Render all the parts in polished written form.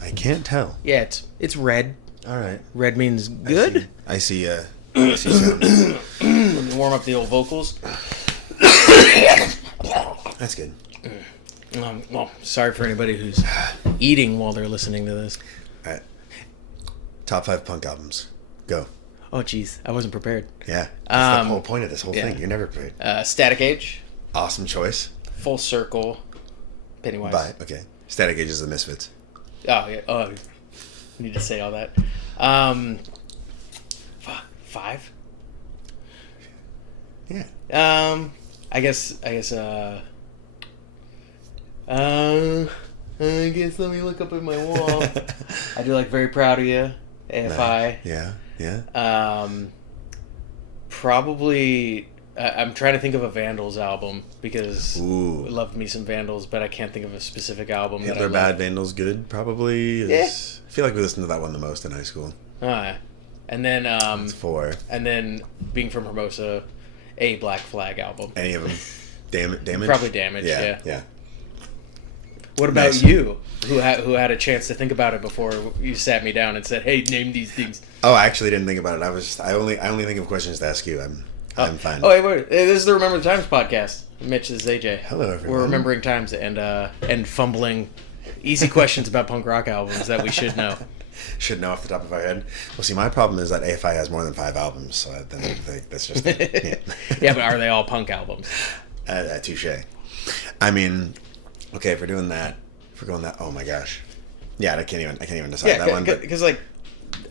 I can't tell. Yeah, it's red. All right. Red means good. I see sounds. Let me warm up the old vocals. That's good. Well, sorry for anybody who's eating while they're listening to this. All right. Top 5 punk albums. Go. Oh, jeez. I wasn't prepared. Yeah. That's the whole point of this whole thing. You're never prepared. Static Age. Awesome choice. Full Circle. Pennywise. Bye. Okay. Static Age is the Misfits. Oh, yeah. Oh, I need to say all that. 5? Yeah. I guess let me look up at my wall. I do like Very Proud of You, AFI. Yeah. Probably, I'm trying to think of a Vandals album because I Ooh. loved me some Vandals, but I can't think of a specific album. Hitler Bad, Vandals Good, probably. I feel like we listened to that one the most in high school. And then, That's 4. and then being from Hermosa, a Black Flag album. Any of them? Damage? Probably Damage, yeah. What about you, who had a chance to think about it before you sat me down and said, "Hey, name these things"? Oh, I actually didn't think about it. I only think of questions to ask you. I'm fine. Oh, wait. This is the Remember the Times podcast. Mitch, this is AJ. Hello, everyone. We're remembering times and fumbling easy questions about punk rock albums that we should know. Should know off the top of our head. Well, see, my problem is that AFI has more than 5 albums, so then I think that's just it. Yeah, but are they all punk albums? Touche. I mean, okay, if we're doing that, if we're going that, oh my gosh, yeah, I can't even decide that one. Because like,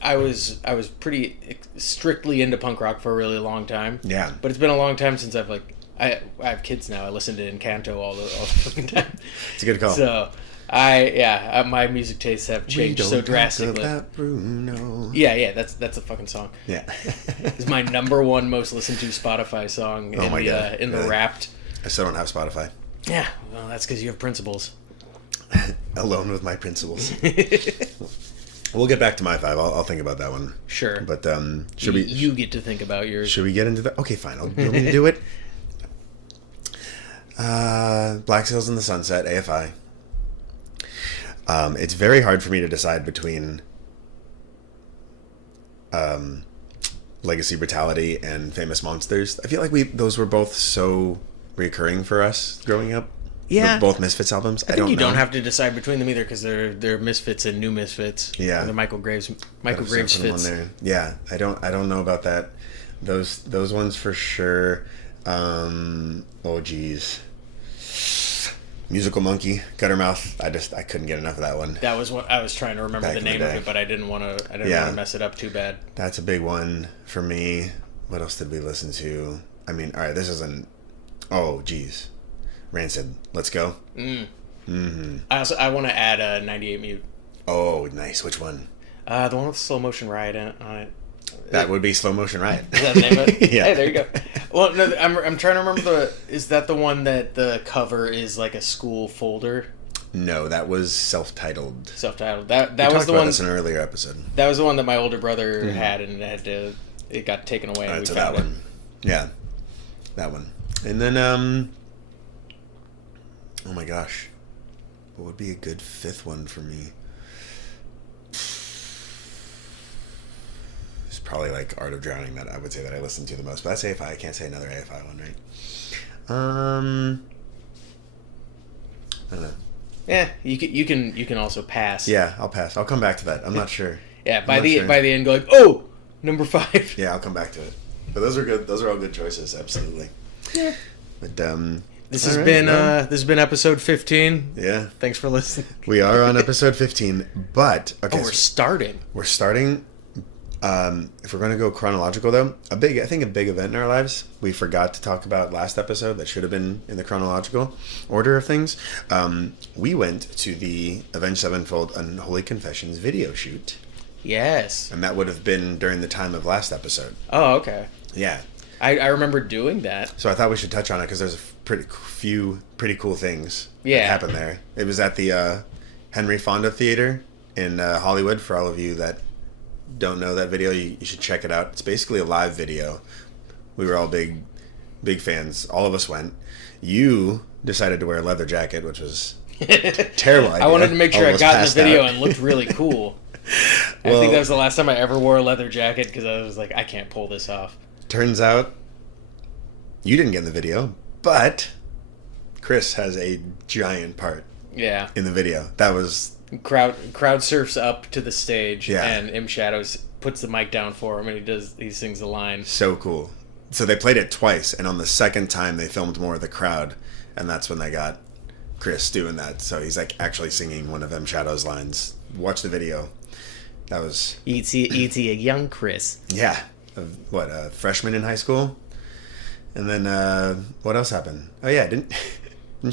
I was pretty strictly into punk rock for a really long time. Yeah, but it's been a long time since I have kids now. I listen to Encanto all the fucking time. It's a good call. So my music tastes have changed so drastically. Bruno. Yeah, that's a fucking song. Yeah, it's my number 1 most listened to Spotify song in the really? Wrapped. I still don't have Spotify. Yeah, well, that's because you have principles. Alone with my principles. We'll get back to my 5. I'll think about that one. Sure. But you get to think about yours. Should we get into that? Okay, fine. You want me to do it? Black Sails in the Sunset, AFI. It's very hard for me to decide between Legacy Brutality and Famous Monsters. I feel like those were both so recurring for us growing up. Yeah, both Misfits albums. I think you don't have to decide between them either because they're Misfits and New Misfits. Yeah, the Michael Graves fits. Yeah, I don't know about that. Those ones for sure. Oh geez. Musical Monkey, Guttermouth. I couldn't get enough of that one. That was what I was trying to remember the name of it, but I didn't want to mess it up too bad. That's a big one for me. What else did we listen to? I mean, all right, this isn't. Oh, geez, Rancid. Let's go. Mm-hmm. I want to add a 98 Mute. Oh, nice. Which one? The one with Slow Motion Riot on it. That would be Slow Motion Riot. Is that the name of it? Yeah. Hey, there you go. Well, no, I'm trying to remember is that the one that the cover is like a school folder? No, that was self-titled. Self-titled. That we was the one. This in an earlier episode. That was the one that my older brother had, and it got taken away. And we found that one. Yeah, that one. And then oh my gosh, what would be a good 5th one for me? Probably like Art of Drowning that I would say that I listen to the most, but that's AFI. I can't say another AFI one, right? I don't know. Yeah, you can also pass. Yeah, I'll pass. I'll come back to that. I'm not sure. Yeah, by the end, go like, oh, number 5. Yeah, I'll come back to it. But those are good. Those are all good choices. Absolutely. Yeah. But this has been episode 15. Yeah. Thanks for listening. We are on episode 15, but okay. Oh, we're starting. We're starting. If we're going to go chronological, though, a big event in our lives we forgot to talk about last episode that should have been in the chronological order of things. We went to the Avenged Sevenfold Unholy Confessions video shoot. Yes. And that would have been during the time of last episode. Oh, okay. Yeah. I remember doing that. So I thought we should touch on it because there's a few pretty cool things that happened there. It was at the Henry Fonda Theater in Hollywood. For all of you that don't know that video, you should check it out. It's basically a live video. We were all big fans. All of us went. You decided to wear a leather jacket, which was Terrible idea. I wanted to make sure I Almost got in the passed video out. and looked really cool. I think that was the last time I ever wore a leather jacket because I was like, I can't pull this off. Turns out you didn't get in the video, but Chris has a giant part Yeah. in the video. That was... Crowd surfs up to the stage, Yeah. and M Shadows puts the mic down for him, and he sings the line. so cool. So they played it twice, and on the second time they filmed more of the crowd, and that's when they got Chris doing that. So he's like actually singing one of M Shadow's lines. Watch the video. That was... E.T. a young Chris. Yeah. A freshman in high school? And then, what else happened? Oh yeah, didn't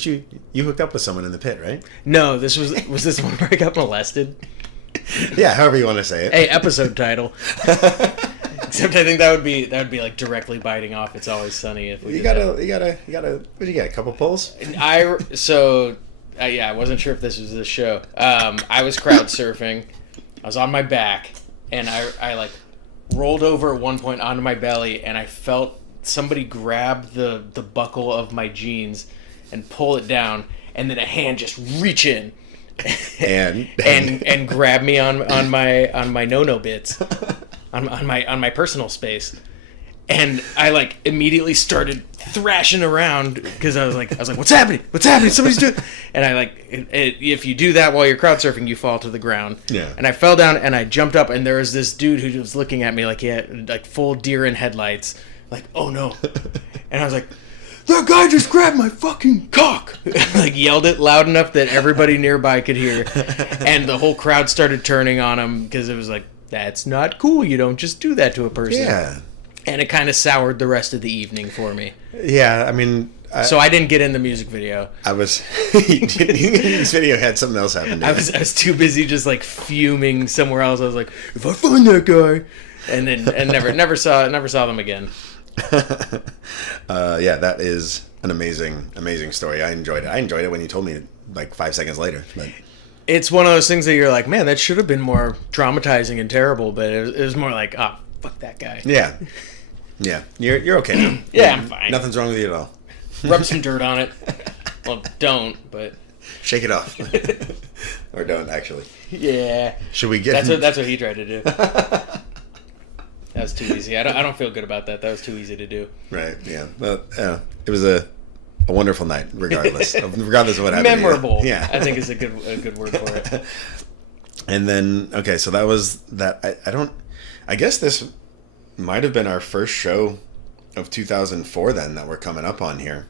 you hooked up with someone in the pit, right? No, was this one where I got molested? Yeah, however you want to say it. Hey, episode title. Except I think that would be like directly biting off It's Always Sunny if we You did gotta, that. what did you get, a couple pulls? I wasn't sure if this was the show. I was crowd surfing. I was on my back, and I like rolled over at one point onto my belly, and I felt somebody grab the buckle of my jeans and pull it down, and then a hand just reach in and grab me on my no bits on my personal space. And I like immediately started thrashing around because I was like, what's happening? Somebody's doing. And I like, if you do that while you're crowd surfing, you fall to the ground. Yeah. And I fell down and I jumped up, and there was this dude who was looking at me like he had like full deer in headlights. Like, oh no. And I was like, that guy just grabbed my fucking cock. Like yelled it loud enough that everybody nearby could hear. And the whole crowd started turning on him because it was like, that's not cool. You don't just do that to a person. Yeah. And it kind of soured the rest of the evening for me. Yeah, I mean... So I didn't get in the music video. I was... This video had something else happen to I was too busy just like fuming somewhere else. I was like, if I find that guy... And never saw them again. Yeah, that is an amazing story. I enjoyed it when you told me like 5 seconds later. But It's one of those things that you're like, man, that should have been more traumatizing and terrible, but it was more like, oh, fuck that guy. yeah. Yeah. You're okay now. Yeah, I'm fine. Nothing's wrong with you at all. Rub some dirt on it. Well, don't, but... Shake it off. Or don't, actually. Yeah. Should we get... That's what he tried to do. That was too easy. I don't feel good about that. That was too easy to do. Right, yeah. Well, it was a wonderful night, regardless of what happened. Memorable, Yeah. I think is a good word for it. And then, okay, so that was that. I guess this might have been our first show of 2004 then that we're coming up on here.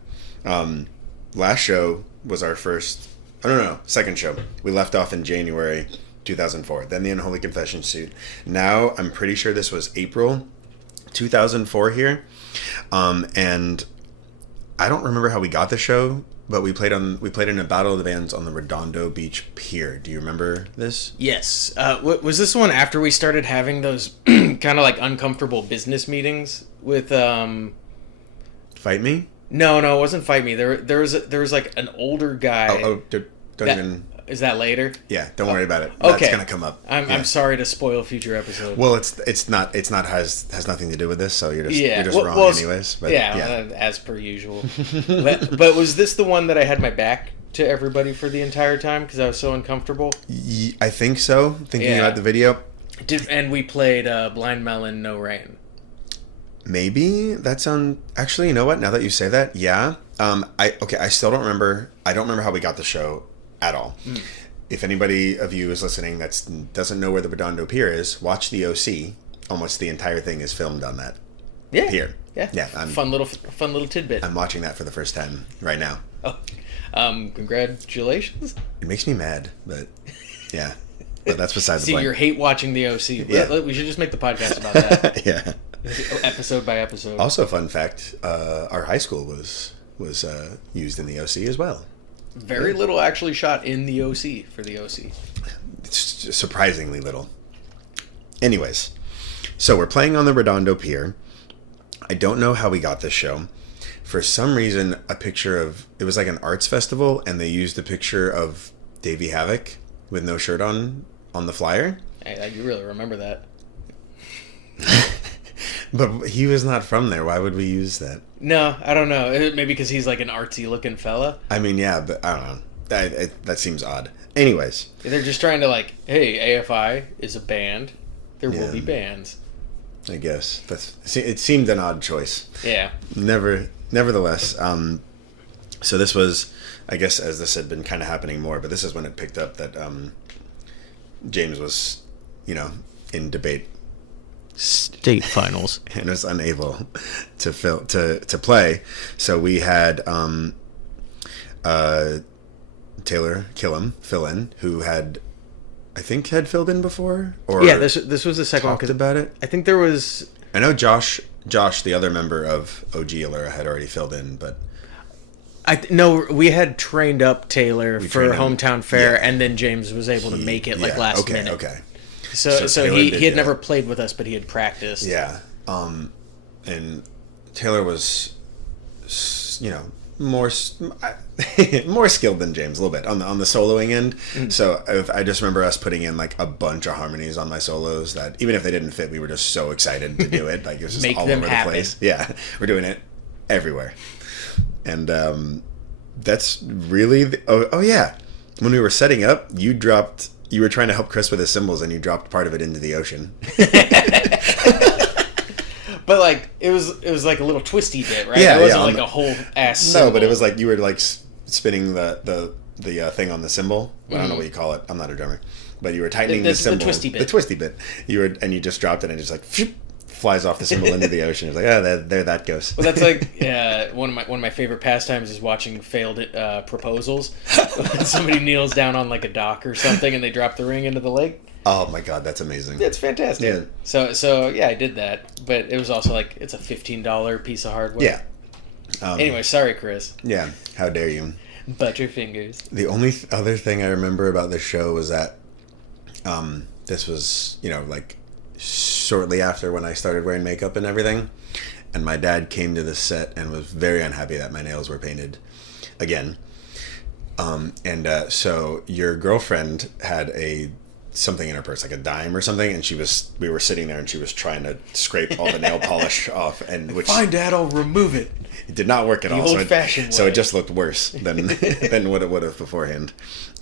Last show was our first, second show. We left off in January 2004. Then the Unholy Confession suit. Now I'm pretty sure this was April 2004 here. And I don't remember how we got the show, but we played in a Battle of the Bands on the Redondo Beach Pier. Do you remember this? Yes. Was this one after we started having those kind of like uncomfortable business meetings with Fight Me? No, it wasn't Fight Me. There was like an older guy. Is that later? Yeah, don't worry about it. Okay. That's gonna come up. I'm sorry to spoil future episodes. Well, it's not has nothing to do with this, so you're just wrong anyways. But as per usual. but was this the one that I had my back to everybody for the entire time because I was so uncomfortable? I think so. Thinking about the video. And we played Blind Melon, No Rain. Maybe that sound. Actually, you know what? Now that you say that, yeah. I still don't remember. I don't remember how we got the show at all. If anybody of you is listening that doesn't know where the Redondo Pier is, watch the OC. Almost the entire thing is filmed on that pier. Yeah. Fun little tidbit. I'm watching that for the first time right now. Oh, congratulations. It makes me mad, but yeah. But that's besides the point. See, you hate watching the OC. Yeah. We should just make the podcast about that. Yeah. Episode by episode. Also, fun fact: our high school was used in the OC as well. Very little actually shot in the OC for the OC. It's surprisingly little. Anyways, so we're playing on the Redondo Pier. I don't know how we got this show. For some reason, it was like an arts festival, and they used a picture of Davey Havoc with no shirt on the flyer. Hey, you really remember that. But he was not from there. Why would we use that? No, I don't know. Maybe because he's like an artsy looking fella. I mean, yeah, but I don't know. That seems odd. Anyways. They're just trying to like, hey, AFI is a band. There will be bands. I guess. It seemed an odd choice. Yeah. Nevertheless, so this was, I guess, as this had been kind of happening more, but this is when it picked up that James was, in debate. State finals. And was unable to play. So we had Taylor Killam fill in, who had filled in before. Or yeah, this was the second one. Talked about it. I think there was. I know Josh, the other member of OG Allura, had already filled in, but no, we had trained up Taylor for hometown fair, and then James was able to make it last minute. Okay. So he had never played with us, but he had practiced. Yeah. And Taylor was, more skilled than James a little bit on the soloing end. Mm. So I just remember us putting in like a bunch of harmonies on my solos that even if they didn't fit, we were just so excited to do it. Like it was just all over the place. Yeah, we're doing it everywhere. And that's really oh yeah. When we were setting up, you were trying to help Chris with his cymbals, and you dropped part of it into the ocean. But like it was like a little twisty bit, right? Yeah, it wasn't like a whole ass cymbal. No, but it was like you were like spinning the thing on the cymbal. I don't know what you call it. I'm not a drummer, but you were tightening the cymbal. The twisty bit. And you just dropped it, and it just like flies off the cymbal into the ocean. It's like, there that goes. Well, that's like one of my favorite pastimes is watching failed proposals. When somebody kneels down on like a dock or something, and they drop the ring into the lake. Oh my god, that's amazing. It's fantastic. Yeah. So yeah, I did that, but it was also like it's a $15 piece of hardware. Yeah. Anyway, sorry, Chris. Yeah. How dare you? Butterfingers. The only other thing I remember about this show was that this was like shortly after when I started wearing makeup and everything, and my dad came to the set and was very unhappy that my nails were painted again. So your girlfriend had something in her purse, like a dime or something, and we were sitting there and she was trying to scrape all the nail polish off, and which fine, Dad, I'll remove it. It did not work at all. Old-fashioned way. So it just looked worse than what it would have beforehand.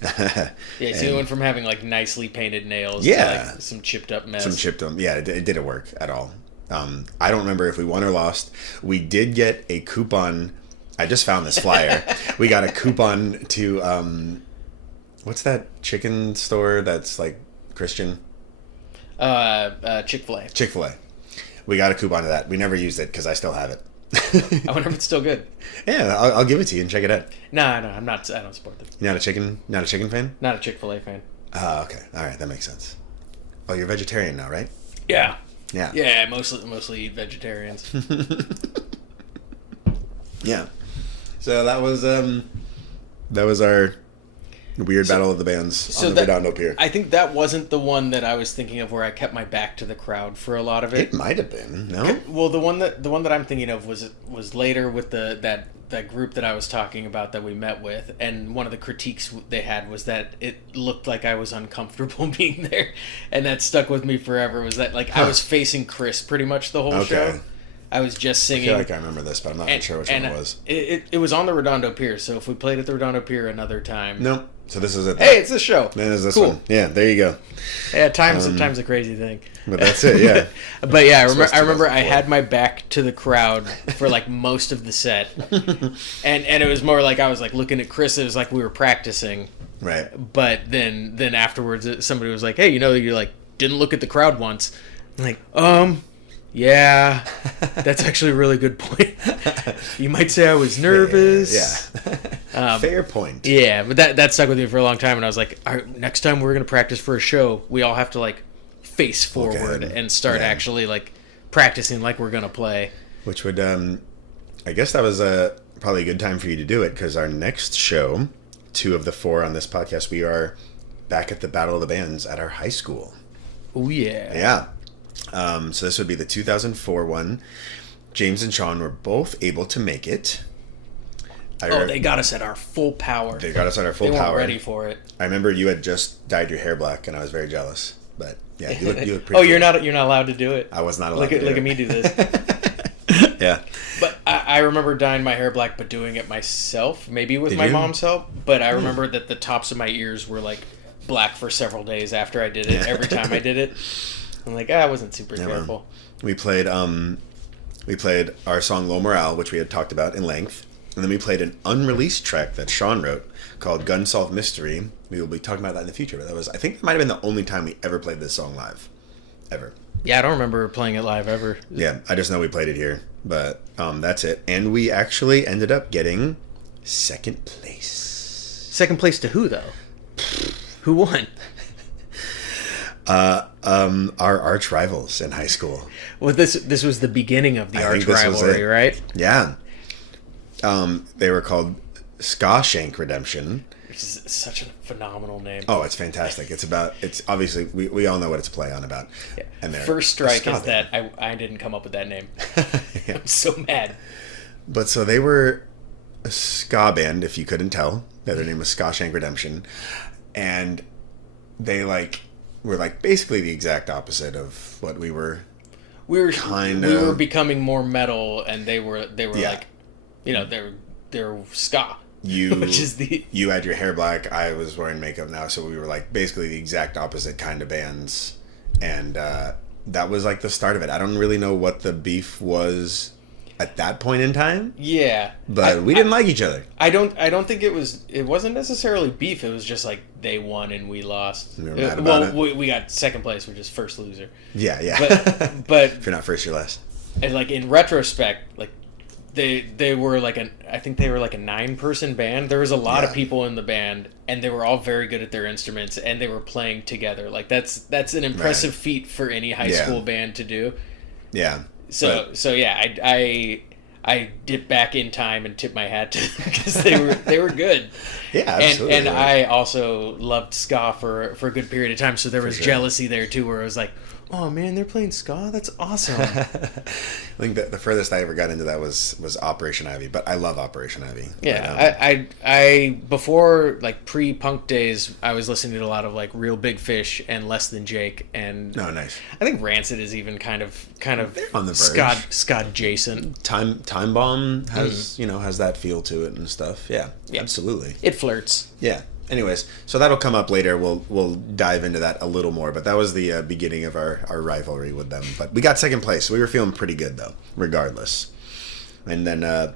Yeah, so you went from having like nicely painted nails to like some chipped up mess. Yeah, it didn't work at all. I don't remember if we won or lost. We did get a coupon. I just found this flyer. We got a coupon to what's that chicken store that's like Christian? Chick-fil-A. Chick-fil-A. We got a coupon to that. We never used it because I still have it. I wonder if it's still good. Yeah, I'll give it to you and check it out. No, I'm not. I don't support them. You're not a chicken fan? Not a Chick-fil-A fan. Oh, okay. All right, that makes sense. Oh, you're vegetarian now, right? Yeah. Yeah. Yeah, mostly eat vegetarians. Yeah. So that was our weird battle of the bands on the Redondo Pier. I think that wasn't the one that I was thinking of where I kept my back to the crowd for a lot of it. It might have been. No. Well, the one that I'm thinking of was later with that group that I was talking about that we met with, and one of the critiques they had was that it looked like I was uncomfortable being there, and that stuck with me forever. Was that like I was facing Chris pretty much the whole show. I was just singing. I feel like I remember this, but I'm not sure which one it was. It was on the Redondo Pier, so if we played at the Redondo Pier another time. No. So this is it. Hey, it's this show. Then is this one. Yeah, there you go. Yeah, time's a crazy thing. But that's it, yeah. But yeah, I remember I had my back to the crowd for like most of the set. and it was more like I was like looking at Chris, it was like we were practicing. Right. But then afterwards somebody was like, "Hey, you like didn't look at the crowd once." I'm like, yeah, that's actually a really good point. You might say I was nervous. Yeah. Fair point. Yeah, but that stuck with me for a long time, and I was like, all right, next time we're going to practice for a show, we all have to like face forward and start actually like practicing like we're going to play. Which would, I guess that was probably a good time for you to do it, because our next show, 2 of the 4 on this podcast, we are back at the Battle of the Bands at our high school. Oh, yeah. Yeah. So this would be the 2004 one. James and Sean were both able to make it. They got us at our full power. They weren't ready for it. I remember you had just dyed your hair black, and I was very jealous. But yeah, you look pretty. Oh, you're not allowed to do it. I was not allowed. Look at me do this. Yeah. But I I remember dyeing my hair black, but doing it myself, maybe with Did my you? mom's help. But I remember that the tops of my ears were like black for several days after I did it. Every time I did it, I'm like, I wasn't super careful. We played our song Low Morale, which we had talked about in length, and then we played an unreleased track that Sean wrote called Gun Solve Mystery. We will be talking about that in the future, but I think that might have been the only time we ever played this song live, ever. Yeah, I don't remember playing it live ever. Yeah, I just know we played it here, but that's it. And we actually ended up getting second place. Second place to who, though? Who won? Our arch rivals in high school. Well, this was the beginning of the I arch think this was rivalry, it. right? Yeah. They were called Ska Shank Redemption. Which is such a phenomenal name. Oh, it's fantastic. It's obviously, we all know what it's a play on about. Yeah. And First strike is that I didn't come up with that name. Yeah. I'm so mad. But so they were a ska band, if you couldn't tell. Their name was Ska Shank Redemption. And they were basically the exact opposite of what we were. We were becoming more metal, and they were Yeah. they're ska. Which is you had your hair black. I was wearing makeup now, so we were basically the exact opposite kind of bands, and that was the start of it. I don't really know what the beef was at that point in time. Yeah, but we didn't like each other. I don't think it wasn't necessarily beef. It was just they won and we lost. We were mad about it. We got second place, which is first loser. Yeah. But if you're not first, you're last. And in retrospect, they were I think they were a 9-person band. There was a lot of people in the band, and they were all very good at their instruments, and they were playing together. That's an impressive feat for any high school band to do. Yeah. So yeah, I dipped back in time and tipped my hat to them because they were good. Yeah, absolutely. And I also loved ska for a good period of time, so there was jealousy there too, where I was like, oh man, they're playing ska? That's awesome. I think the furthest I ever got into that was Operation Ivy, but I love Operation Ivy. Yeah, I before pre-punk days, I was listening to a lot of Real Big Fish and Less Than Jake, and nice. I think Rancid is even kind of on the verge. ska adjacent. Time Bomb has has that feel to it and stuff. Yeah, absolutely. It flirts. Yeah. Anyways, so that'll come up later. We'll dive into that a little more, but that was the beginning of our rivalry with them. But we got second place, so we were feeling pretty good though, regardless. And then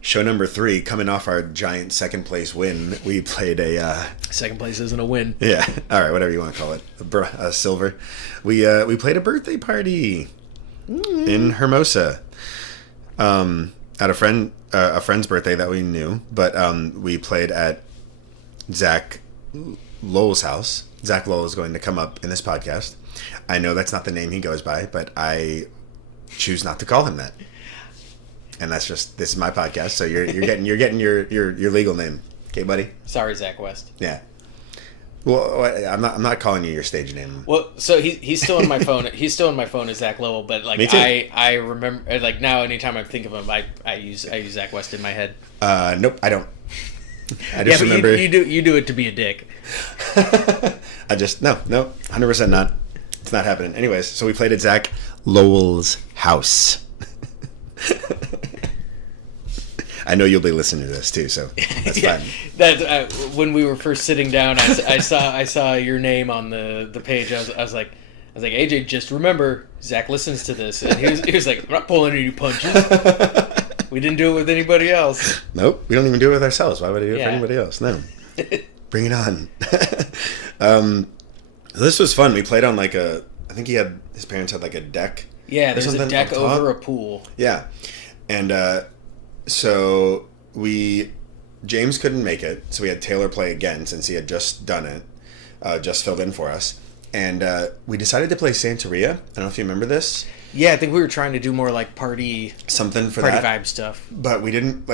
show number 3, coming off our giant second place win, we played a second place isn't a win. Yeah, all right, whatever you want to call it, a silver. We played a birthday party in Hermosa at a friend's birthday that we knew, but we played at Zach Lowell's house. Zach Lowell is going to come up in this podcast. I know that's not the name he goes by, but I choose not to call him that. And that's just, this is my podcast, so you're getting your legal name, okay, buddy? Sorry, Zach West. Yeah. Well, I'm not calling you your stage name. Well, so he's still in my phone. He's still in my phone as Zach Lowell, but Me too. I remember now anytime I think of him, I use Zach West in my head. Nope, I don't. I just remember you do it to be a dick. I just no, 100% not. It's not happening. Anyways, so we played at Zach Lowell's house. I know you'll be listening to this too, so that's fine. That when we were first sitting down, I saw your name on the page. I was like, AJ, just remember, Zach listens to this, and he was like, I'm not pulling any punches. We didn't do it with anybody else. Nope, we don't even do it with ourselves. Why would I do it for anybody else? No. Bring it on. This was fun. We played on I think his parents had a deck. Yeah, there's a deck over a pool. Yeah. And so James couldn't make it, so we had Taylor play again since he had just done it, just filled in for us. And we decided to play Santeria. I don't know if you remember this. Yeah, I think we were trying to do more party something for party that vibe stuff. But we didn't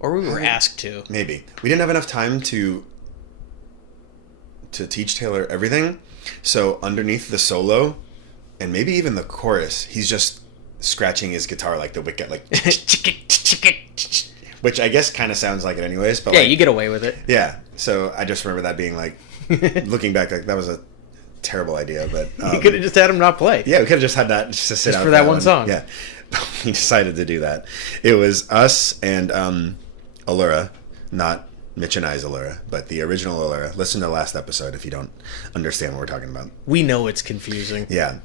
or we were asked to. Maybe. We didn't have enough time to teach Taylor everything. So underneath the solo and maybe even the chorus, he's just scratching his guitar like the Wicket, which I guess kind of sounds like it anyways. But yeah, you get away with it. Yeah. So I just remember that being looking back, that was a terrible idea, but You could have just had him not play. yeah, we could have just had that just to sit Just out for that one song. Yeah, but we decided to do that. It was us and Allura, not Mitch and I's Allura, but the original Allura. Listen to the last episode if you don't understand what we're talking about. We know it's confusing. Yeah.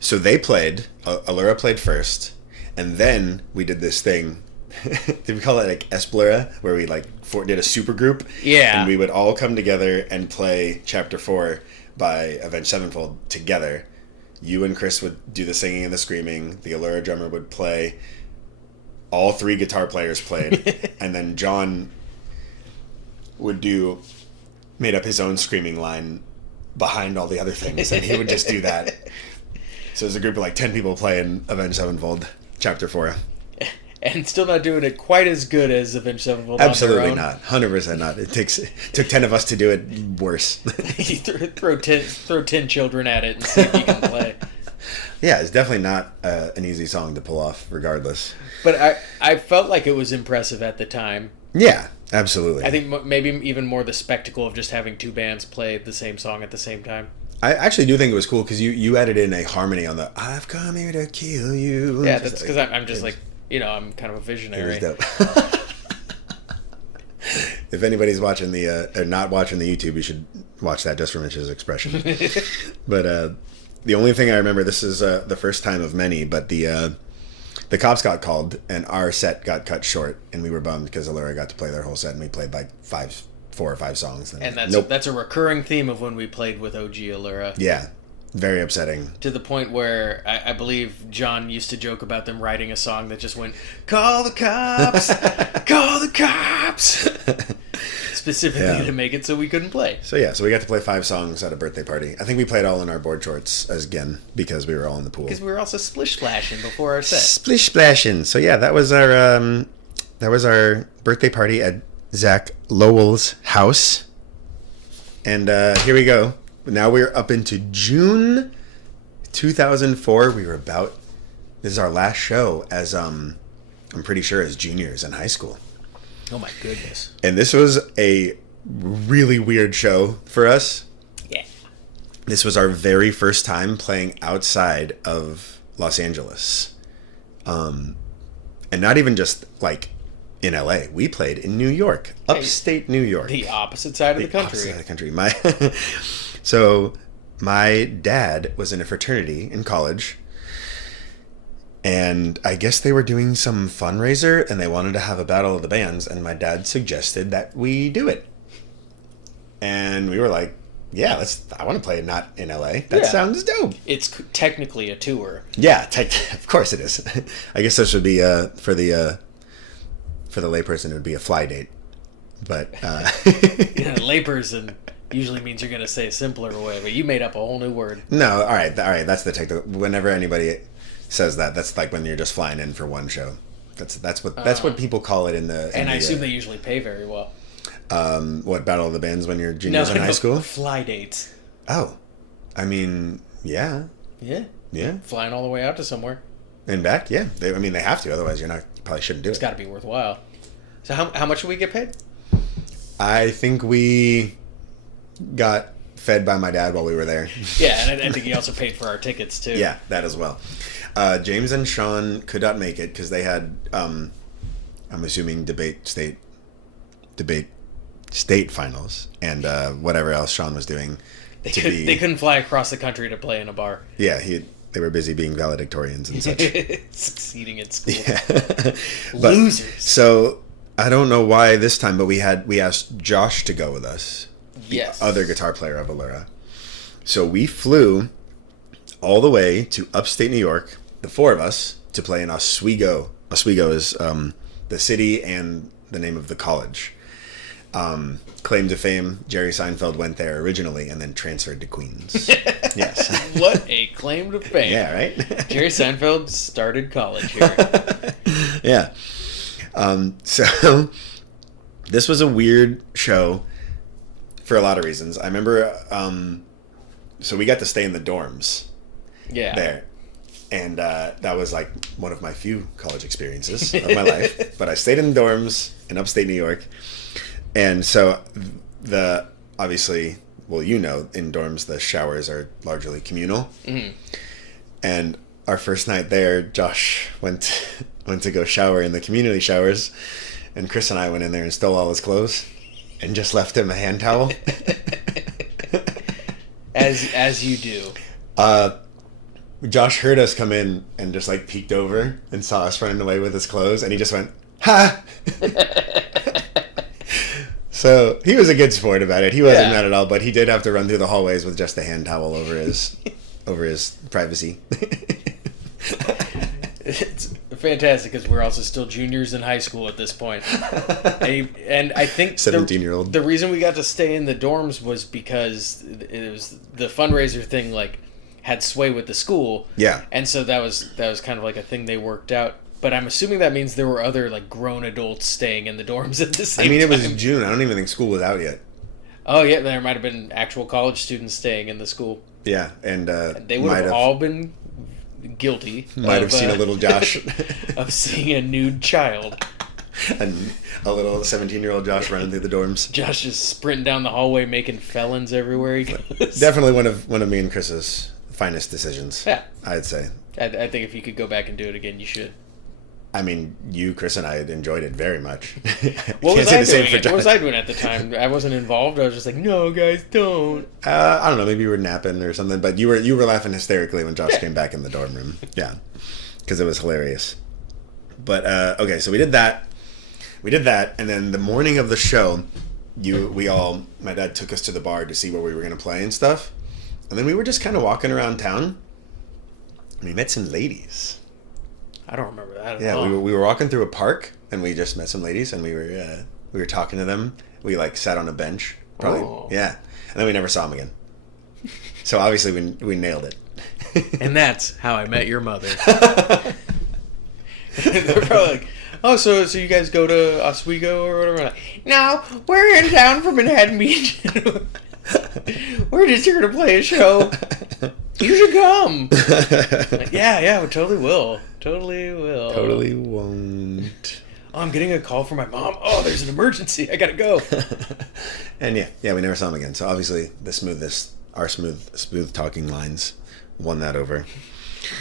So they played. Allura played first, and then we did this thing. Did we call it like Esplura, where we like did a super group? Yeah. And we would all come together and play Chapter 4 by Avenged Sevenfold together. You and Chris would do the singing and the screaming. The Allura drummer would play. All 3 guitar players played, and then John would made up his own screaming line behind all the other things, and he would just do that. So there's a group of like 10 people playing Avenged Sevenfold Chapter 4. And still not doing it quite as good as Avenged Sevenfold. Absolutely on their own. not. 100% not. It took 10 of us to do it worse. You throw 10 children at it and see if you can play. Yeah, it's definitely not an easy song to pull off, regardless. But I felt like it was impressive at the time. Yeah, absolutely. I think maybe even more the spectacle of just having 2 bands play the same song at the same time. I actually do think it was cool because you added in a harmony on the "I've come here to kill you." Yeah, that's because I'm just like, I'm kind of a visionary. It was dope. If anybody's watching or not watching the YouTube, you should watch that just for Mitch's expression. But the only thing I remember, this is the first time of many, but the cops got called and our set got cut short, and we were bummed because Allura got to play their whole set, and we played like 4 or 5 songs. And that's a recurring theme of when we played with OG Allura. Yeah. Very upsetting. To the point where I believe John used to joke about them writing a song that just went, "Call the cops! Call the cops!" Specifically to make it so we couldn't play. So we got to play 5 songs at a birthday party. I think we played all in our board shorts again because we were all in the pool. Because we were also splish splashing before our set. Splish splashing. So yeah, that was our birthday party at Zach Lowell's house. And here we go. Now we're up into June 2004. This is our last show as I'm pretty sure as juniors in high school. Oh my goodness. And this was a really weird show for us. Yeah. This was our very first time playing outside of Los Angeles. And not even just like in LA. We played in New York, upstate New York. The opposite side of the country. Opposite side of the country. So my dad was in a fraternity in college, and I guess they were doing some fundraiser and they wanted to have a battle of the bands, and my dad suggested that we do it. And we were like, yeah, I want to play not in LA. That sounds dope. It's technically a tour. Yeah, of course it is. I guess this would be for the layperson, it would be a fly date. But layperson usually means you're going to say a simpler way, but you made up a whole new word. No, all right. That's the technical. Whenever anybody says that, that's like when you're just flying in for one show. That's what people call it in the. And I assume they usually pay very well. What, Battle of the Bands when you're juniors in high school? Fly dates. Oh, I mean, yeah. Yeah. Flying all the way out to somewhere. And back, yeah. They have to, otherwise you probably shouldn't do it. It's got to be worthwhile. So how much do we get paid? I think we got fed by my dad while we were there. Yeah, and I think he also paid for our tickets too. Yeah, that as well. James and Sean could not make it because they had, I'm assuming, debate state finals and whatever else Sean was doing. They couldn't fly across the country to play in a bar. Yeah, they were busy being valedictorians and such. Succeeding at school. Yeah. Losers. So I don't know why this time, but we asked Josh to go with us. Yes. The other guitar player of Allura. So we flew all the way to upstate New York, the 4 of us, to play in Oswego. Oswego is the city and the name of the college. Claim to fame, Jerry Seinfeld went there originally and then transferred to Queens. Yes. What a claim to fame. Yeah, right? Jerry Seinfeld started college here. Yeah. So this was a weird show for a lot of reasons. I remember, so we got to stay in the dorms there. And that was like one of my few college experiences of my life. But I stayed in the dorms in upstate New York. And so obviously well, you know, in dorms the showers are largely communal. Mm-hmm. And our first night there, Josh went to go shower in the community showers, and Chris and I went in there and stole all his clothes, and just left him a hand towel. As you do. Josh heard us come in and just like peeked over and saw us running away with his clothes, and he just went, "Ha!" So he was a good sport about it. He wasn't mad at all, but he did have to run through the hallways with just a hand towel over his privacy. It's fantastic because we're also still juniors in high school at this point. And I think 17-year-old. The reason we got to stay in the dorms was because it was the fundraiser thing, like, had sway with the school. Yeah. And so that was kind of like a thing they worked out. But I'm assuming that means there were other, like, grown adults staying in the dorms at the same time. It was June. I don't even think school was out yet. Oh, yeah, there might have been actual college students staying in the school. Yeah, and they would have all been guilty. Might have seen a little Josh. Of seeing a nude child. And a little 17-year-old Josh running through the dorms. Josh is sprinting down the hallway making felons everywhere he goes. Definitely one of me and Chris's finest decisions. Yeah. I'd say. I think if you could go back and do it again, you should. I mean, you, Chris, and I enjoyed it very much. What was I doing at the time? I wasn't involved. I was just like, no, guys, don't. I don't know. Maybe you were napping or something. But you were laughing hysterically when Josh came back in the dorm room. Yeah, because it was hilarious. But okay, so we did that. And then the morning of the show, my dad took us to the bar to see where we were going to play and stuff. And then we were just kind of walking around town. And we met some ladies. I don't remember that at all. Yeah, we were walking through a park, and we just met some ladies, and we were talking to them. We like sat on a bench, probably. Oh. Yeah, and then we never saw them again. So obviously we nailed it. And that's how I met your mother. They're probably like, oh, so you guys go to Oswego or whatever? Like, no, we're in town from Manhattan Beach. We're just here to play a show. You should come. Like, yeah, we totally will. Totally will. Totally won't. Oh, I'm getting a call from my mom. Oh, there's an emergency. I gotta go. And yeah, we never saw him again. So obviously our smooth talking lines won that over.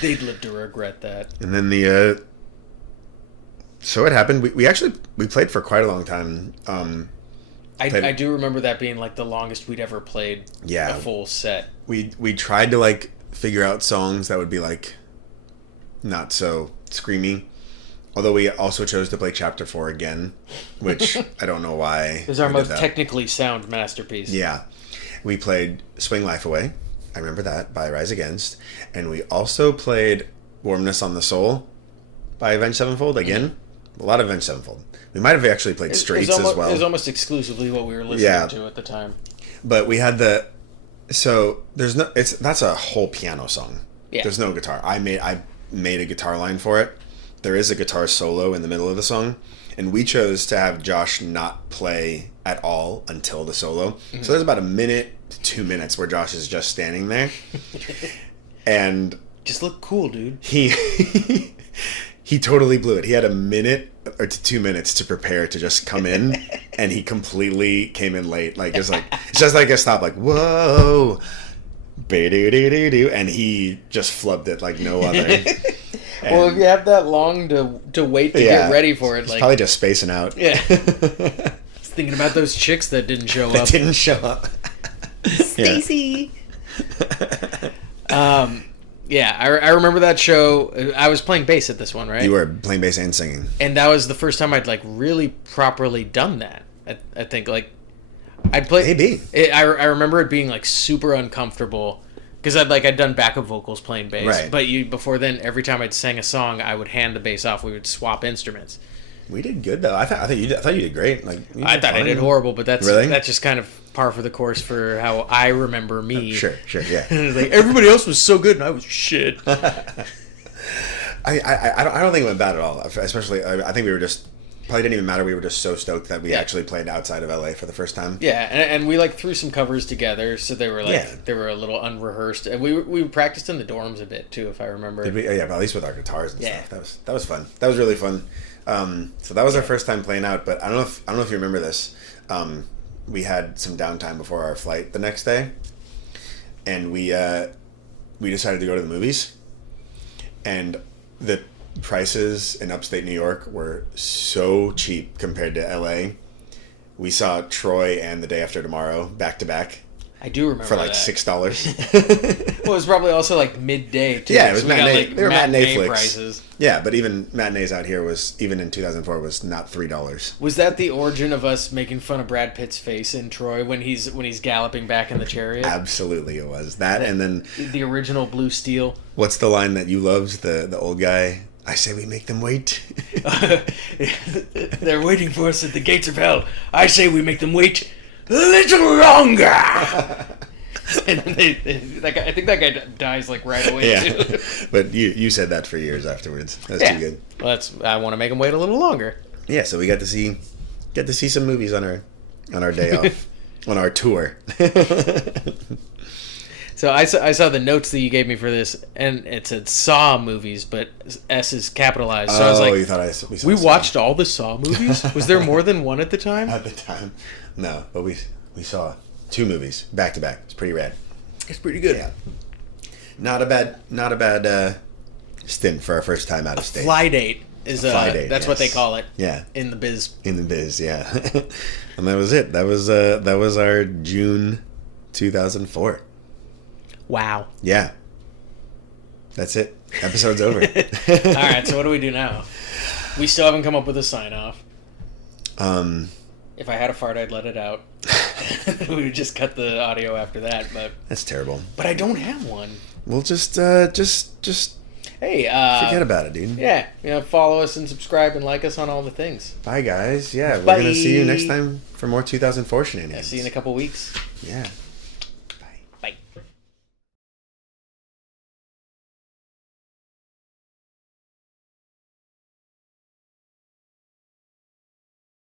They'd live to regret that. And then so it happened. We played for quite a long time. I do remember that being like the longest we'd ever played. Yeah, a full set. We tried to like figure out songs that would be like not so screamy. Although we also chose to play Chapter 4 again, which I don't know why. It was our most technically sound masterpiece. Yeah. We played Swing Life Away. I remember that, by Rise Against. And we also played Warmness on the Soul by Avenged Sevenfold again. A lot of Avenged Sevenfold. We might have actually played Straits as well. It was almost exclusively what we were listening to at the time. But we had that's a whole piano song. Yeah. There's no guitar. I made a guitar line for it. There is a guitar solo in the middle of the song, and we chose to have Josh not play at all until the solo. Mm-hmm. So there's about a minute to 2 minutes where Josh is just standing there. And just look cool, dude. He totally blew it. He had a minute or 2 minutes to prepare to just come in, and he completely came in late. Like it's just like a stop, like whoa, and he just flubbed it like no other. Well, if you have that long to wait to get ready for it, he's probably just spacing out. Yeah. Just thinking about those chicks that didn't show up. Stacy. Yeah, I remember that show. I was playing bass at this one, right? You were playing bass and singing. And that was the first time I'd like really properly done that. I think like I'd play. Maybe. I remember it being like super uncomfortable because I'd done backup vocals playing bass. Right. But before then, every time I'd sang a song, I would hand the bass off. We would swap instruments. We did good though. I thought you did great. Like I thought I did horrible, but that's just kind of par for the course for how I remember me. Sure, yeah. Like everybody else was so good and I was shit. I don't think it went bad at all. Especially, I think we were just probably didn't even matter. We were just so stoked that we actually played outside of LA for the first time. Yeah, and we like threw some covers together, so they were they were a little unrehearsed, and we practiced in the dorms a bit too, if I remember. Did we? Yeah, but at least with our guitars and stuff. That was fun. That was really fun. So that was our first time playing out. But I don't know if you remember this. we had some downtime before our flight the next day, and we decided to go to the movies, and the prices in upstate New York were so cheap compared to LA. We saw Troy and The Day After Tomorrow back to back. I do remember for like that. $6. Well, it was probably also like midday too. Yeah, it was so matinee. Got, they were matinee flicks. prices. Yeah, but even matinees out here was, even in 2004, was not $3. Was that the origin of us making fun of Brad Pitt's face in Troy when he's galloping back in the chariot? Absolutely, it was that, and then the original Blue Steel. What's the line that you loved? The old guy. I say we make them wait. They're waiting for us at the gates of hell. I say we make them wait a little longer. And that guy, I think that guy dies like right away. Yeah, too. but you said that for years afterwards. That's too good. Well, I want to make them wait a little longer. Yeah, so we got to see some movies on our day off, on our tour. So I saw the notes that you gave me for this, and it said Saw movies, but S is capitalized. So I was like, you thought we saw we some. watched all the Saw movies? Was there more than one at the time? At the time, no, but we saw 2 movies back to back. It's pretty rad. It's pretty good. Yeah, not a bad stint for our first time out of state. Fly date is that's what they call it. Yeah, in the biz. Yeah. And that was it. That was our June 2004. Wow. Yeah. That's it. Episode's over. All right, so what do we do now? We still haven't come up with a sign off. If I had a fart, I'd let it out. We would just cut the audio after that, but that's terrible. But I don't have one. We'll just hey, forget about it, dude. Yeah, follow us and subscribe and like us on all the things. Bye, guys. Yeah, Bye. we're gonna see you next time for more 2004 shenanigans. See you in a couple weeks. Yeah.